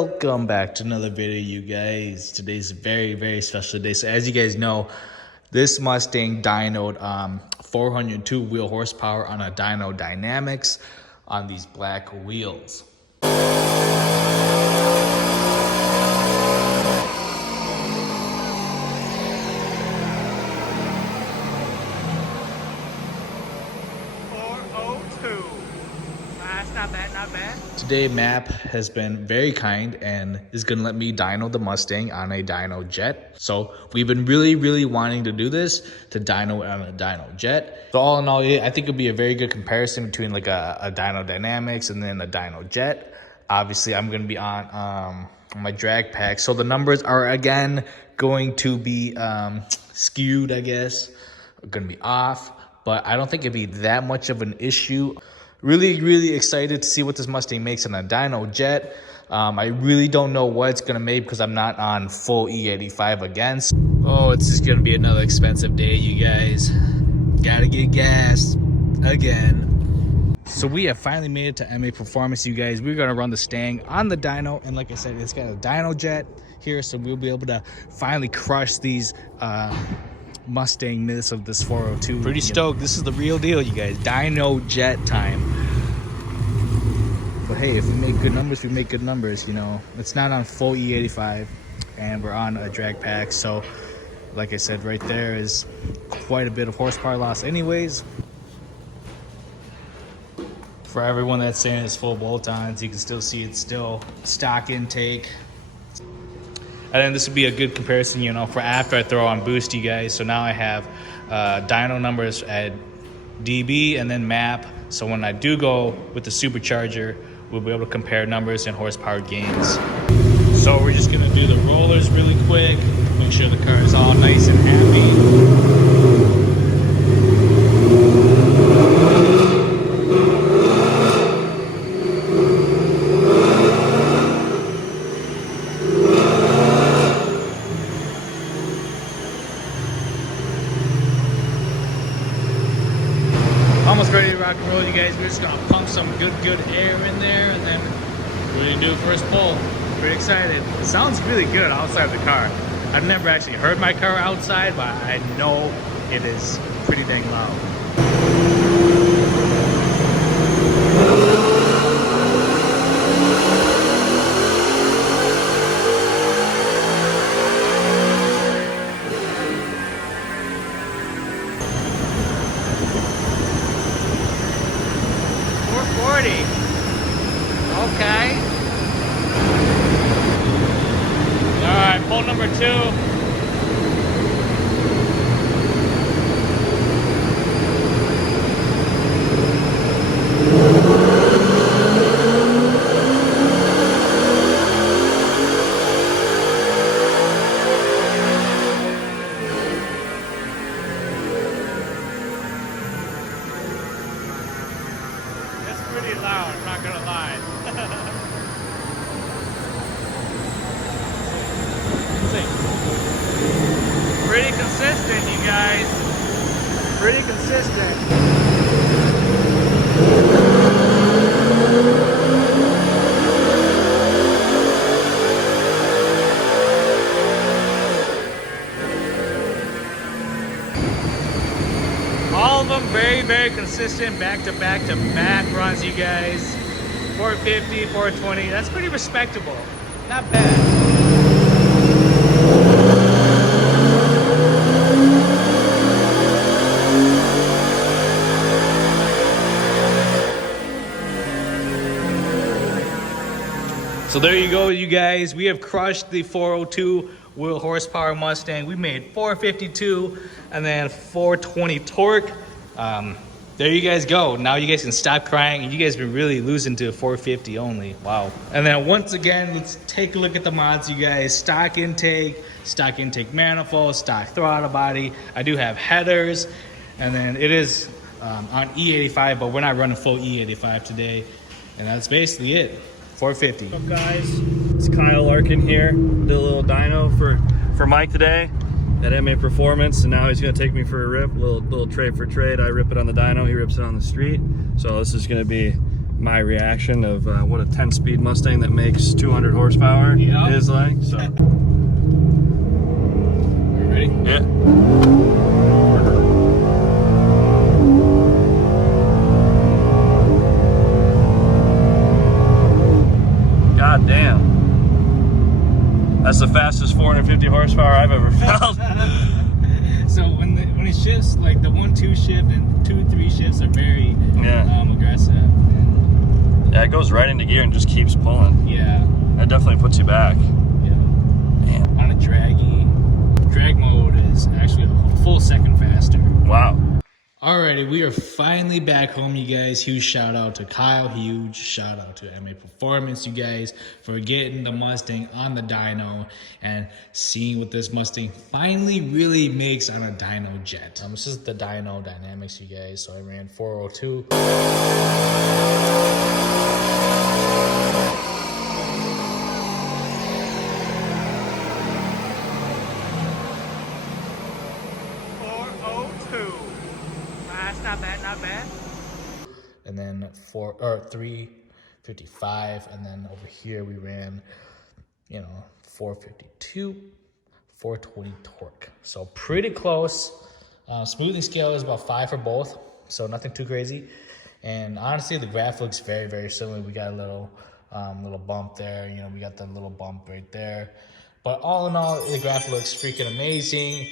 Welcome back to another video, you guys. Today's a very special day. So as you guys know, this Mustang dynoed 402 wheel horsepower on a Dyno Dynamics on these black wheels. Not bad. Today, Map has been very kind and is going to let me dyno the Mustang on a dynojet. So we've been really wanting to do this, to dyno on a dynojet. So all in all, I think it'll be a very good comparison between like a Dyno Dynamics and then a dynojet. Obviously, I'm going to be on my drag pack. So the numbers are again going to be skewed, I guess. Going to be off, but I don't think it'd be that much of an issue. Really excited to see what this Mustang makes on a dynojet. I really don't know what it's gonna make because I'm not on full E85 again. Oh, it's just gonna be another expensive day, you guys. Gotta get gas again. So we have finally made it to MAPerformance, you guys. We're gonna run the Stang on the dyno, and like I said, it's got a dynojet here, so we'll be able to finally crush these Mustang miss of this 402. Pretty stoked. This is the real deal, you guys. Dynojet time. But hey, if we make good numbers, we make good numbers, you know. It's not on full E85 and we're on a drag pack, so like I said, right there is quite a bit of horsepower loss anyways. For everyone that's saying it's full bolt-ons, you can still see it's still stock intake. And then this would be a good comparison, you know, for after I throw on boost, you guys. So now I have dyno numbers at dB and then map. So when I do go with the supercharger, we'll be able to compare numbers and horsepower gains. So we're just gonna do the rollers really quick, make sure the car is all nice and happy. Almost ready to rock and roll, you guys. We're just gonna pump some good air in there, and then we're gonna do a first pull. Pretty excited. It sounds really good outside of the car. I've never actually heard my car outside, but I know it is pretty dang loud. Okay. All right, pull number 2. That's pretty loud, I'm not gonna lie. Pretty consistent, you guys. Pretty consistent. All of them very consistent, back to back runs, you guys. 450, 420, that's pretty respectable. Not bad. So there you go, you guys. We have crushed the 402 wheel horsepower Mustang. We made 452 and then 420 torque. There you guys go. Now you guys can stop crying. You guys have been really losing to 450 only. Wow. And then once again, let's take a look at the mods, you guys. Stock intake manifold, stock throttle body. I do have headers, and then it is on E85, but we're not running full E85 today. And that's basically it. 450. What's up, guys? It's Kyle Larkin here. Did a little dyno for Mike today at MAPerformance, and now he's gonna take me for a rip. Little trade for trade. I rip it on the dyno, he rips it on the street. So this is gonna be my reaction of what a 10-speed Mustang that makes 200 horsepower is like. So, ready? yeah. God damn. That's the fastest 450 horsepower I've ever felt. So when it shifts, like the 1-2 shift and 2-3 shifts are very aggressive. Yeah, it goes right into gear and just keeps pulling. Yeah. That definitely puts you back. Yeah. Damn. On a drag mode is actually a full second faster. Wow. Alrighty, we are finally back home, you guys. Huge shout out to Kyle. Huge shout out to MAPerformance, you guys, for getting the Mustang on the dyno and seeing what this Mustang finally really makes on a dyno jet. This is the dyno dynamics, you guys. So I ran 402. Not bad, not bad. And then 355, and then over here we ran, 452, 420 torque. So pretty close. Smoothing scale is about 5 for both, so nothing too crazy. And honestly, the graph looks very, very similar. We got a little bump there. We got the little bump right there. But all in all, the graph looks freaking amazing.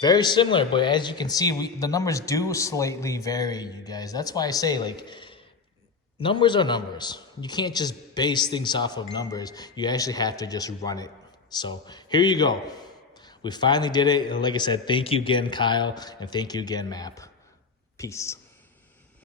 Very similar, but as you can see, the numbers do slightly vary, you guys. That's why I say, like, numbers are numbers. You can't just base things off of numbers. You actually have to just run it. So here you go. We finally did it. And like I said, thank you again, Kyle, and thank you again, Map. Peace.